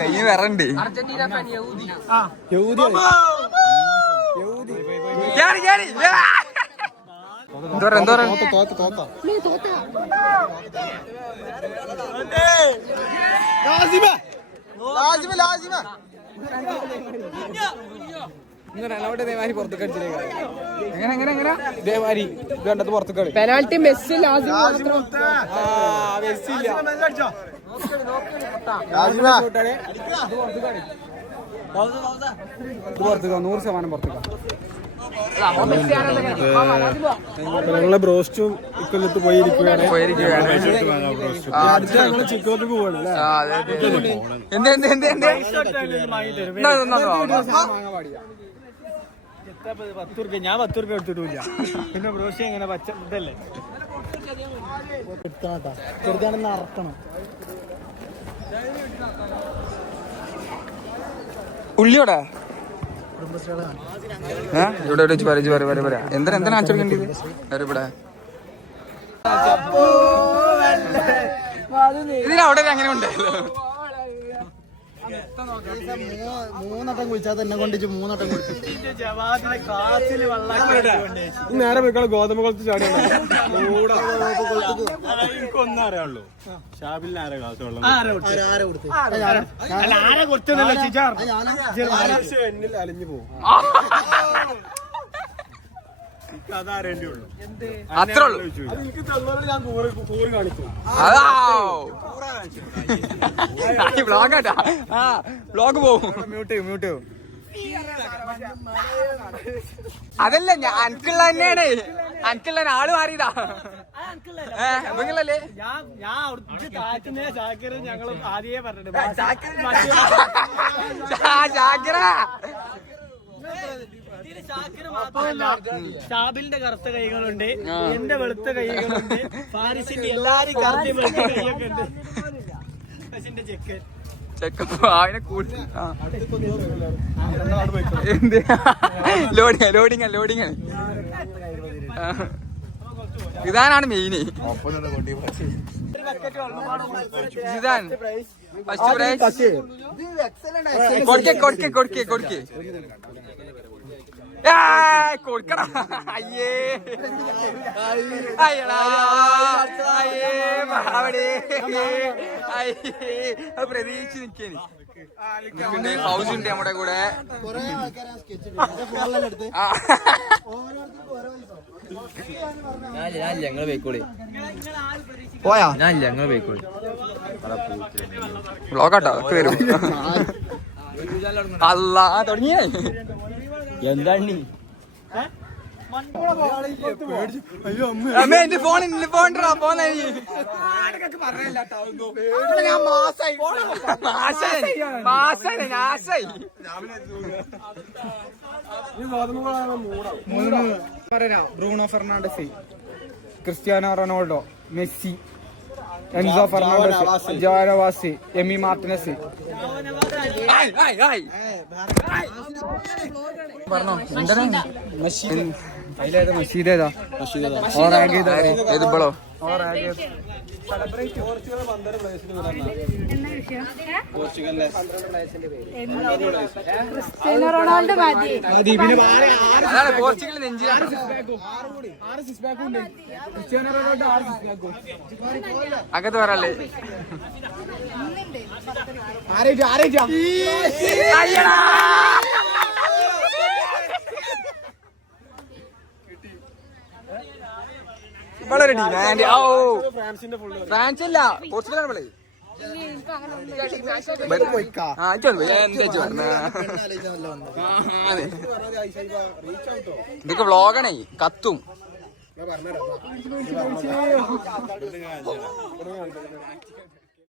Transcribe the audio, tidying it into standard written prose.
കൈ വരണ്ട് penalty Messi ഞങ്ങളെ ബ്രോസ്റ്റും ഇക്കൊല്ലത്ത് പോയിരിക്കുകയാണ്. ചിക്കോട്ട് പോവാണ്. ഞാൻ 10 രൂപ എടുത്തിട്ടില്ല. പിന്നെ ബ്രോസ്റ്റ് എങ്ങനെ പച്ച ഇതല്ലേ ചെറുതാണെന്ന് അറക്കണം. ഉള്ളിയോടാ ഇവിടെ വെച്ച് പറയാ എന്തിനാ അച്ചടിക്കേണ്ടത് ഇവിടെ ഇതിനവിടെ അങ്ങനെ ഉണ്ടായല്ലോ. 3 കുളിച്ചാൽ തന്നെ കൊണ്ടിച്ച് 3 കുളിച്ചു. നേരെ വെക്കാൾ ഗോതമ്പ് കുളത്ത് ചാടിയാണ്. ഒന്നും അറിയാനുള്ളൂ. ഷാബിലിന് ആരെ ക്ലാസ് വെള്ളം എന്നിൽ അലിഞ്ഞു പോകും. അതറിയേണ്ടി ഉള്ളൂ. അത്രേ ഉള്ളൂ. എനിക്ക് തന്നോട് ഞാൻ കൂറ് കാണിക്കും. ബ്ലോഗാട്ടാ ബ്ലോഗ് പോവും. മ്യൂട്ട് അതല്ല ഞാൻ അനക്കുള്ള തന്നെയാണ്. അനക്കുള്ള ആള് മാറിയതാ. നിങ്ങളല്ലേ ഞങ്ങൾ ആദ്യമേ പറഞ്ഞിട്ട് ഷാബിലിന്റെ കറുത്ത കൈകളുണ്ട്, എന്റെ വെളുത്ത കൈകളുണ്ട്, ഫാരിസിന്റെ എല്ലാരും കറുത്ത വെളുത്ത കൈയൊക്കെ ഉണ്ട്. അവനെ കൂടുതൽ ലോഡിങ് ഇതാനാണ് മെയിന്. ഇതാൻ ഫസ്റ്റ് പ്രൈസ് കൊടുക്കേ കൊടുക്കടാ. അയ്യേ അയ്യടാ അയ്യേ അവിടെ പ്രതീക്ഷ നിക്കേനി. ഹൗസ് ഉണ്ട് നമ്മുടെ കൂടെ. ഞങ്ങള് പോയിക്കോളി പോയാ ഞങ്ങള് പോയിക്കോളി ബ്ലോഗാട്ടോ ഒക്കെ വരും. അല്ലാ തുടങ്ങിയേ എന്താണ് എന്റെ ഫോണിട്ടാ പോന്ന Bruno Fernandes, Cristiano Ronaldo, Messi, Enzo Fernandez, ജോവാനോ വാസി, എമി മാർട്ടിനസ്. പറഞ്ഞോ എന്താണ് മഷീദേതാ ഏതിപ്പോളോ റൊണാൾഡോ അതാണ് പോർച്ചുഗൽ നെഞ്ചിലാണ്. അകത്ത് പറയല്ലേ വളരെ ഫ്രാൻസ് അല്ല പോർച്ചുഗലാണ് വിളി. ഇതൊക്കെ വ്ളോഗാണേ കത്തും. ഞാൻ പറഞ്ഞുതരാം.